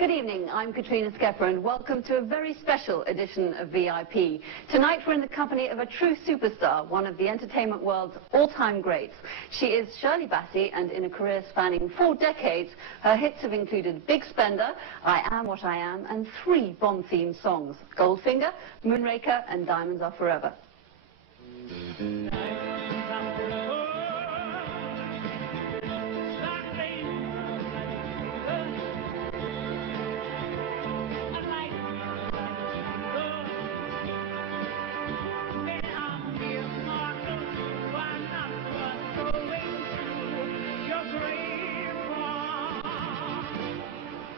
Good evening, I'm Catrina Skepper and welcome to a very special edition of V.I.P. Tonight we're in the company of a true superstar, one of the entertainment world's all-time greats. She is Shirley Bassey, and in a career spanning 4 decades, her hits have included Big Spender, I Am What I Am, and 3 Bond-themed songs, Goldfinger, Moonraker, and Diamonds Are Forever.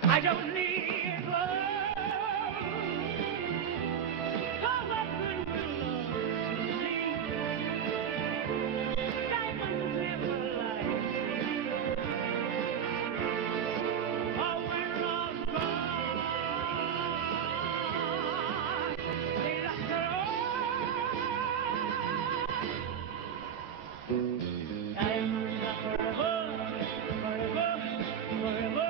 I don't need love, cause I couldn't love to see diamonds never lie. Oh, when love's gone, they lost her all. Diamonds are forever, forever, forever.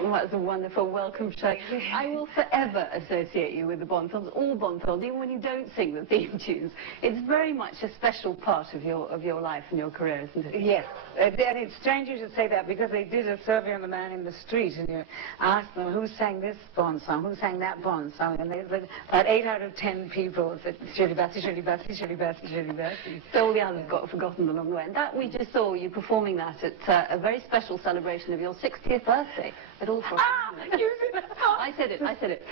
Well, that's a wonderful welcome show. I will forever associate you with the Bond films, all Bond films, even when you don't sing the theme tunes. It's very much a special part of your life and your career, isn't it? Yes, and it's strange you should say that, because they did a survey on the man in the street, and you asked them who sang this Bond song, who sang that Bond song, and they said about 8 out of 10 people said Shirley Bassey, Shirley Bassey, Shirley Bassey, Shirley Bassey. So all the others got forgotten along the way. And that we just saw you performing that at a very special celebration of your 60th birthday. At all You said it. I said it.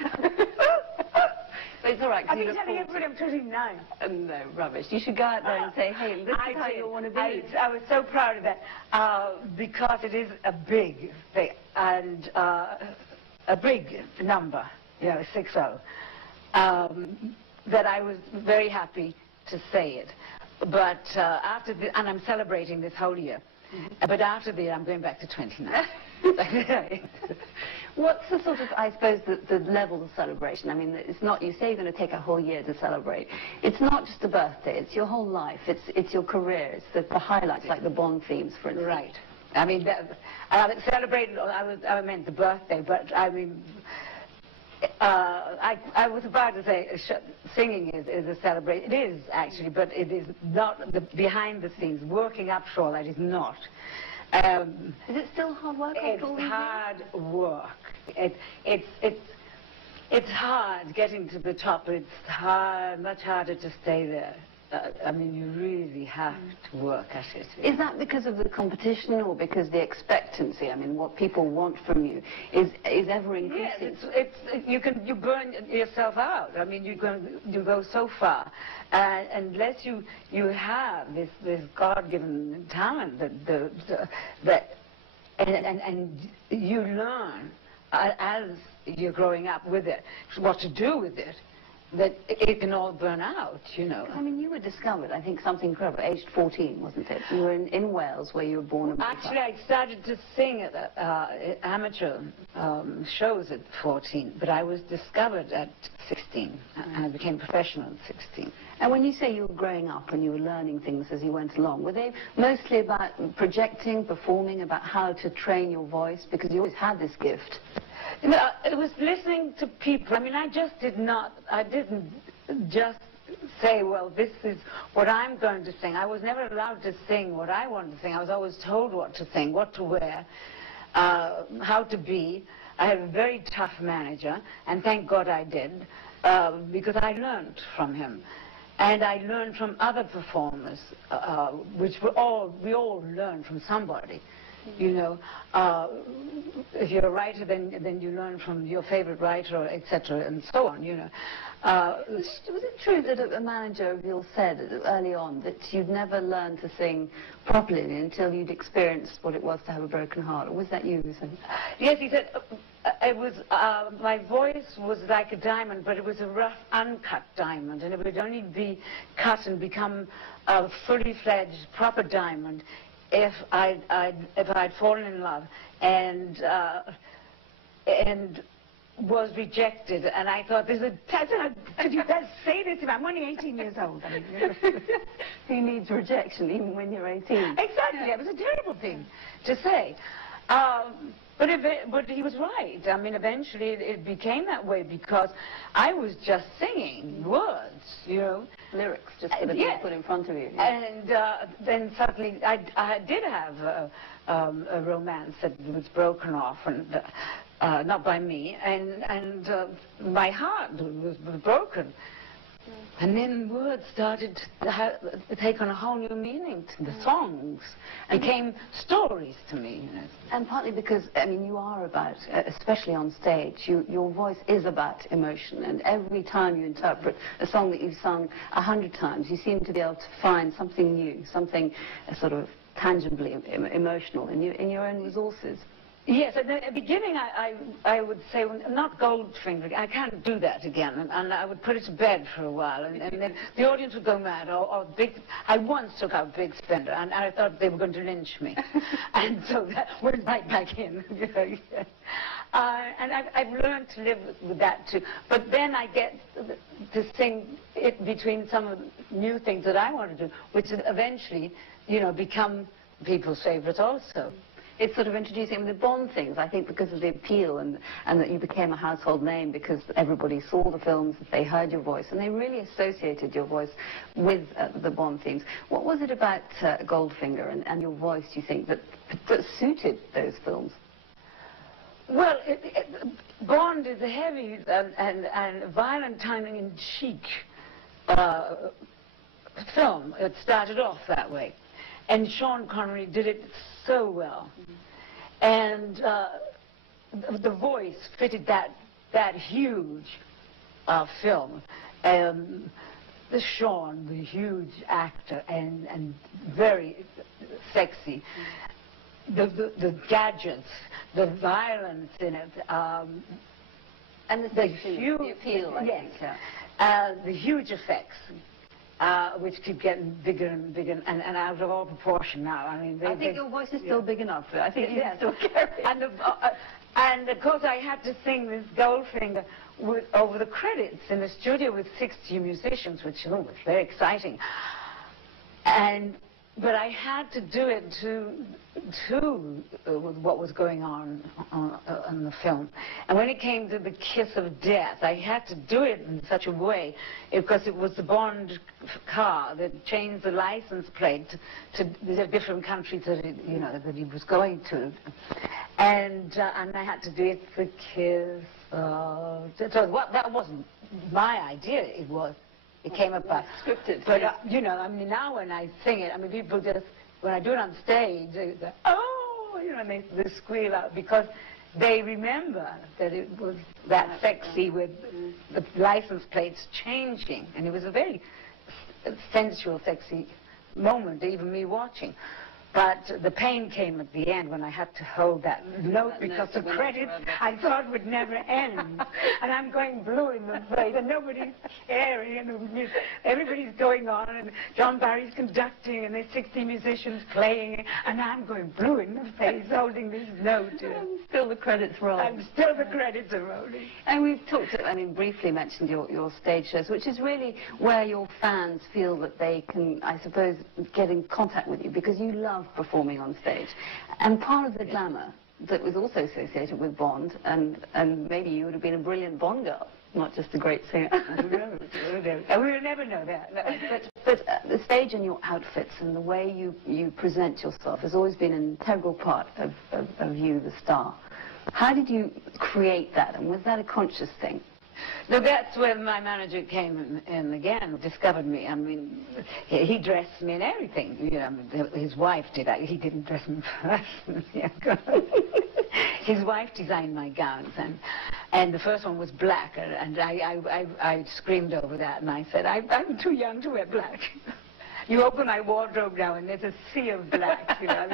But it's all right. I've been telling everybody I'm 29. No, rubbish. You should go out there and say, hey, this is how you want to be. I was so proud of that, because it is a big thing, and a big number, you know, 60, that I was very happy to say it. But after and I'm celebrating this whole year. But after that, I'm going back to 29. What's the sort of, I suppose, the level of celebration? I mean, it's not, you say you're going to take a whole year to celebrate. It's not just a birthday, it's your whole life, it's your career, it's the highlights, like the Bond themes, for instance. Right. I mean, celebrated, I meant the birthday, but I mean, I was about to say singing is a celebration. It is, actually, but it is not the behind the scenes, working up for that is not. Is it still hard work? It's hard work. It's hard getting to the top, but it's hard, much harder to stay there. I mean, you really have to work at it. Is that because of the competition, or because the expectancy? I mean, what people want from you is ever increasing. Yes, you burn yourself out. I mean, you go so far, unless you have this God-given talent and you learn as you're growing up with it what to do with it, that it can all burn out, you know. I mean, you were discovered, I think, something incredible, aged 14, wasn't it? You were in Wales, where you were born and brought up. Actually, I started to sing at amateur shows at 14, but I was discovered at 16, and I became professional at 16. And when you say you were growing up and you were learning things as you went along, were they mostly about projecting, performing, about how to train your voice? Because you always had this gift. No, it was listening to people. I mean, I didn't just say, well, this is what I'm going to sing. I was never allowed to sing what I wanted to sing. I was always told what to sing, what to wear, how to be. I had a very tough manager, and thank God I did, because I learned from him. And I learned from other performers, which we all learn from somebody. You know, if you're a writer, then you learn from your favorite writer, etc., and so on, you know. Was it true that a manager of yours said early on that you'd never learn to sing properly until you'd experienced what it was to have a broken heart? Or was that you who said? Yes, he said, it was, my voice was like a diamond, but it was a rough, uncut diamond, and it would only be cut and become a fully fledged, proper diamond if I'd fallen in love and was rejected, and I thought, could you best say this to me? I'm only 18 years old. I mean, Who needs rejection even when you're 18? Exactly, it was a terrible thing to say. But he was right. I mean, eventually it became that way because I was just singing words, you know. Lyrics, just sort of being put in front of you. And then suddenly I did have a romance that was broken off, and not by me, and my heart was broken. And then words started to take on a whole new meaning to the songs, and became stories to me. You know. And partly because, I mean, you are about, especially on stage, your voice is about emotion, and every time you interpret a song that you've sung 100 times, you seem to be able to find something new, something sort of tangibly emotional in your own resources. Yes, at the beginning I would say, well, not Goldfinger, I can't do that again, and I would put it to bed for a while, and then the audience would go mad, or I once took out Big Spender, and I thought they were going to lynch me, and so that went right back in. You know, and I've learned to live with that too, but then I get to sing it between some of the new things that I want to do, which eventually, you know, become people's favorites also. It's sort of introducing the Bond things, I think, because of the appeal and that you became a household name because everybody saw the films, they heard your voice, and they really associated your voice with the Bond themes. What was it about Goldfinger and your voice, do you think, that suited those films? Well, Bond is a heavy and violent, tongue-in-cheek film. It started off that way. And Sean Connery did it so well. And the voice fitted that huge film. Sean, the huge actor and very sexy. The gadgets, the violence in it. And the appeal, I think. Yeah. The huge effects. Which keep getting bigger and bigger and out of all proportion now. I mean, I think your voice is still big enough. I think you can still carry it. And of course, I had to sing this Goldfinger over the credits in the studio with 60 musicians, which was very exciting. But I had to do it with what was going on the film. And when it came to the kiss of death, I had to do it in such a way, because it was the Bond car that changed the license plate to the different countries that he was going to. And I had to do it, the kiss of death. So that wasn't my idea, it came about scripted. But, you know, I mean, now when I sing it, I mean, people just, when I do it on stage, they go, oh, you know, and they squeal out because they remember that it was that sexy with the license plates changing. And it was a very sensual, sexy moment, even me watching. But the pain came at the end when I had to hold that note because the credits I thought would never end. And I'm going blue in the face and nobody's caring and everybody's going on and John Barry's conducting and there's 60 musicians playing and I'm going blue in the face holding this note. And still the credits roll. And still the credits are rolling. And we've talked, I mean, briefly mentioned your stage shows, which is really where your fans feel that they can, I suppose, get in contact with you because you love performing on stage. And part of the glamour that was also associated with Bond, and maybe you would have been a brilliant Bond girl, not just a great singer. We will never know that. But the stage and your outfits and the way you present yourself has always been an integral part of you, the star. How did you create that, and was that a conscious thing? No, that's where my manager came in again, discovered me. I mean, he dressed me in everything. You know, his wife did. He didn't dress me first. His wife designed my gowns, and the first one was black, and I screamed over that, and I said, I'm too young to wear black. You open my wardrobe now, and there's a sea of black. You know.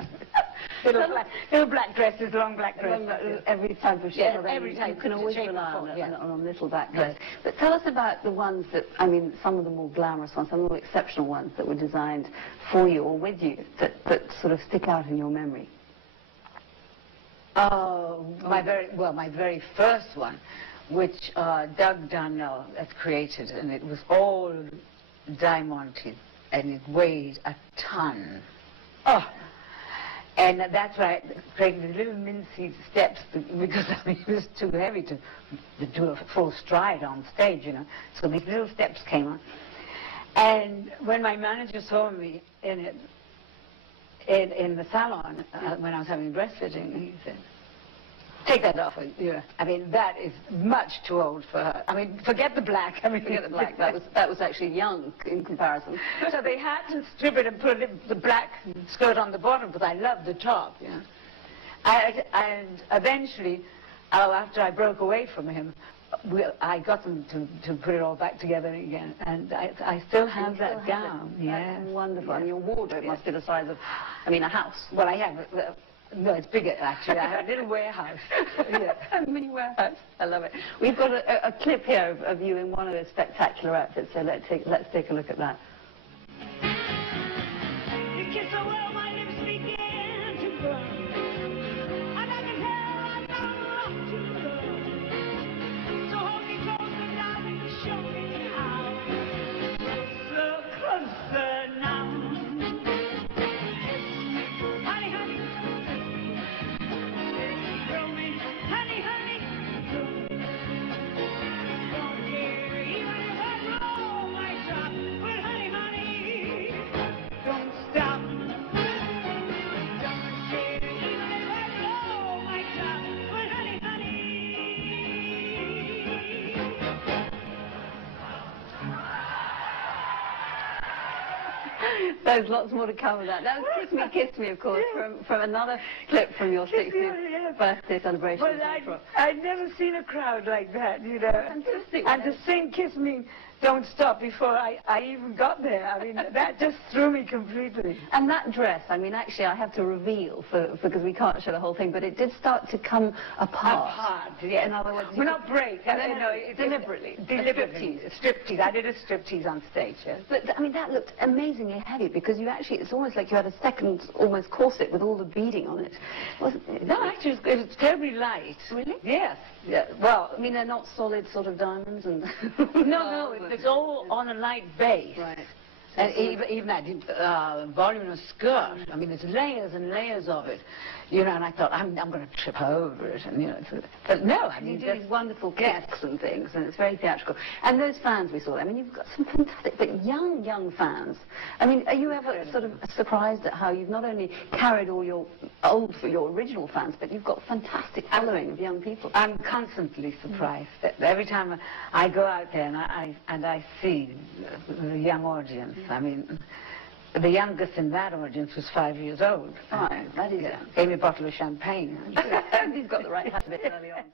little black dresses, long black dresses. Every type of shape. Yeah, every type. You can always shape rely and form, on a little black dress. But tell us about the ones that, I mean, some of the more glamorous ones, some of the more exceptional ones that were designed for you or with you that sort of stick out in your memory. My very first one, which Doug Darnell had created, and it was all diamonded, and it weighed a ton. Oh, and that's why I created the little mincy steps, because I mean, it was too heavy to do a full stride on stage, you know. So these little steps came on. And when my manager saw me in it, in the salon, when I was having breastfeeding, he said, "Take that off." Yeah. I mean, that is much too old for her. I mean, forget the black. I mean, Forget the black. That was actually young in comparison. So they had to strip it and put the black skirt on the bottom, but I loved the top. Yeah. And eventually, after I broke away from him, I got them to put it all back together again, and I still have that gown. Yeah, wonderful. Yeah. And your wardrobe must be the size of, I mean, a house. Well, I have. No, it's bigger actually. I have a little warehouse. Yeah. A mini warehouse. I love it. We've got a clip here of you in one of those spectacular outfits. So let's take a look at that. You kiss so well, my lips began to burn. And I can tell I'm not wrong to love. So hold me closer, darling, show me how. So closer now. Honey, honey, throw me, honey, honey, throw me. Don't care even if I blow my top, but honey, honey, don't stop. Don't care even if I blow my top, but honey, honey. There's lots more to come of that. That was Kiss Me, of course, from another clip from your 60th birthday celebration. But I'd never seen a crowd like that, you know. Fantastic. And to sing Kiss Me, Don't Stop before I even got there. I mean, that just threw me completely. And that dress, I mean, actually, I have to reveal, because we can't show the whole thing, but it did start to come apart. Yeah. In other words, Well, not break. No, Deliberately. Deliberately. Striptease. I did a striptease on stage, yes. But, I mean, that looked amazingly heavy, because you actually, it's almost like you had a second, almost corset with all the beading on it. Wasn't it? No, actually, it was terribly light. Really? Yes. Yeah. Well, I mean, they're not solid sort of diamonds and... No, it's all on a light base. Right. And even that voluminous skirt, I mean, there's layers and layers of it, you know, and I thought, I'm going to trip over it, and, you know, but no, I mean, you do these wonderful kicks and things, and it's very theatrical. And those fans we saw, I mean, you've got some fantastic, but young fans. I mean, are you ever sort of surprised at how you've not only carried all your your original fans, but you've got a fantastic following of young people? I'm constantly surprised. Every time I go out there and I see the young audience, I mean, the youngest in that audience was 5 years old. Oh, that is young. Gave me a bottle of champagne. He's got the right habit early on.